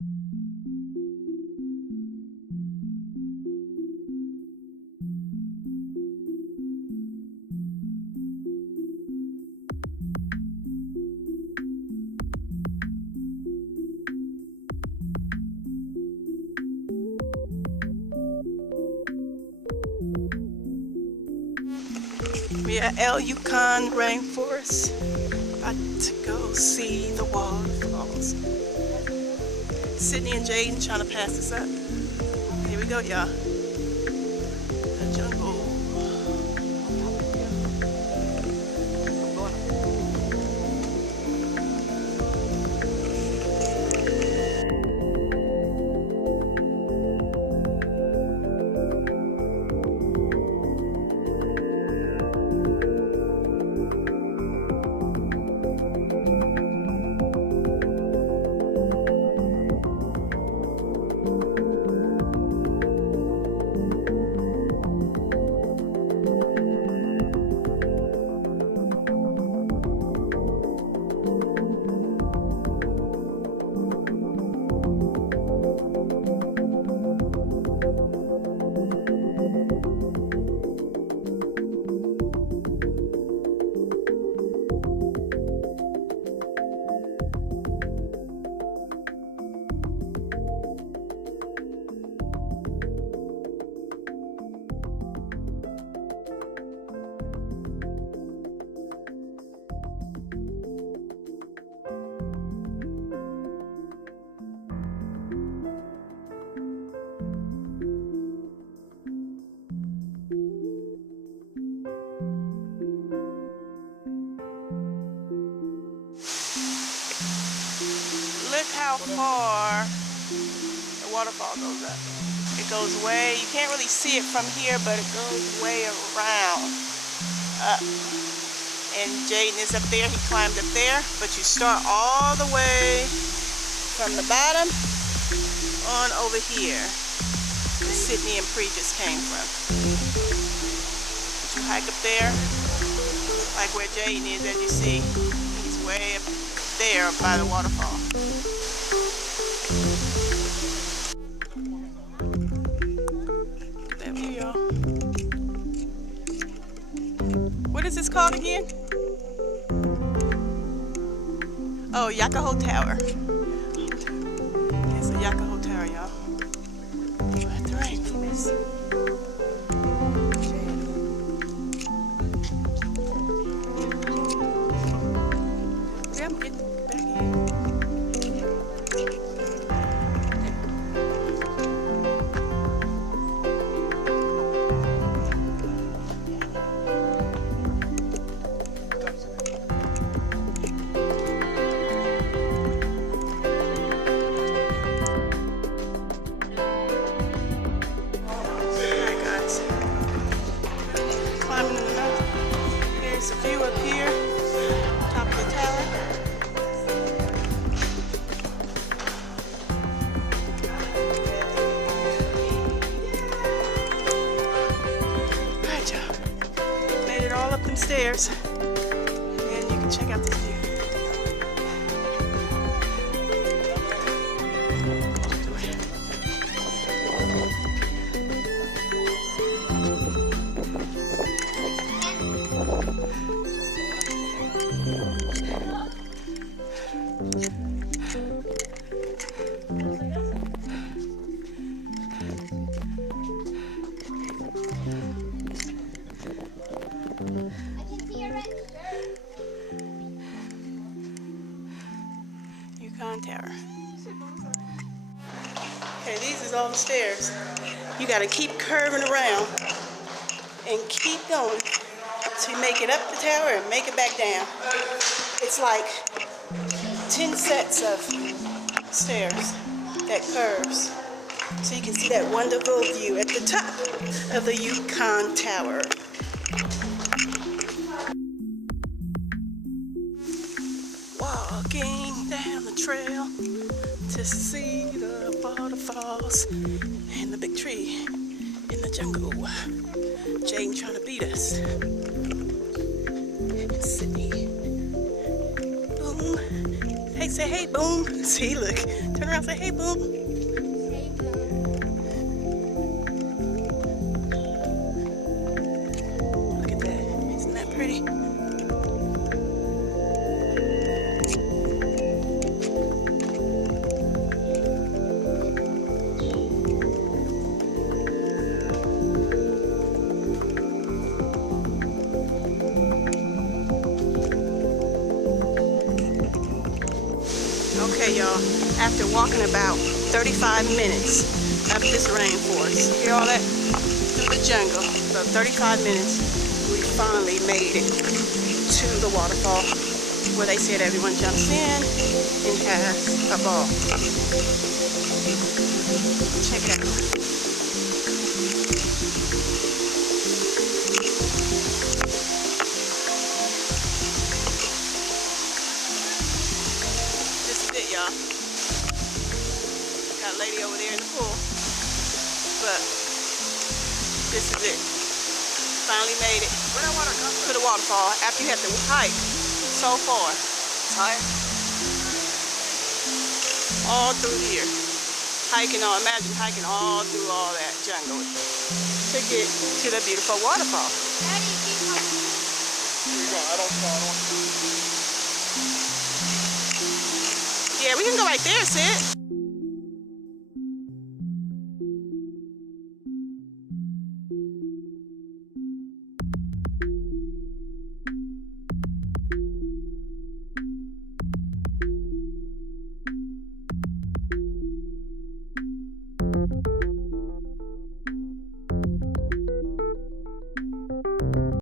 We are at Yucatan rainforest. About to go see the waterfalls. Sydney and Jaden trying to pass us up. Here we go, y'all. The jungle. Look how far the waterfall goes up. It goes way, you can't really see it from here, but it goes way around up. And Jaden is up there, he climbed up there, but you start all the way from the bottom on over here. Where Sydney and Pre just came from. But you hike up there, like where Jaden is, as you see, he's way up there by the waterfall. That view, y'all. What is this called again? Oh, Yucatan Tower. It's a Yucatan Tower, y'all. We're at the rainforest. Yeah, I'm getting back in. There's a view up here, top of the tower. Alright, y'all. Made it all up them stairs. And you can check out this view. Yucatan Tower. Okay, these is all the stairs. You gotta keep curving around and keep going to make it up the tower and make it back down. It's like 10 sets of stairs that curves. So you can see that wonderful view at the top of the Yucatan Tower. Walking down the trail to see the waterfalls and the big tree in the jungle. Jaden trying to beat us. Sydney. Boom. Hey, Sydney. Say hey, Boom. See, look. Turn around and say hey, Boom. Look at that. Isn't that pretty? Okay, y'all, after walking about 35 minutes up this rainforest, hear all that? Through the jungle, about 35 minutes, we finally made it to the waterfall where they said everyone jumps in and has a ball. Check it out. Y'all. Got a lady over there in the pool, but this is it. Finally made it to the waterfall after you have to hike so far. Tired? All through here. Hiking on, imagine hiking all through all that jungle to get to the beautiful waterfall. Daddy, keep hiking. Here you go. I don't. Yeah, we can go right there, Sid.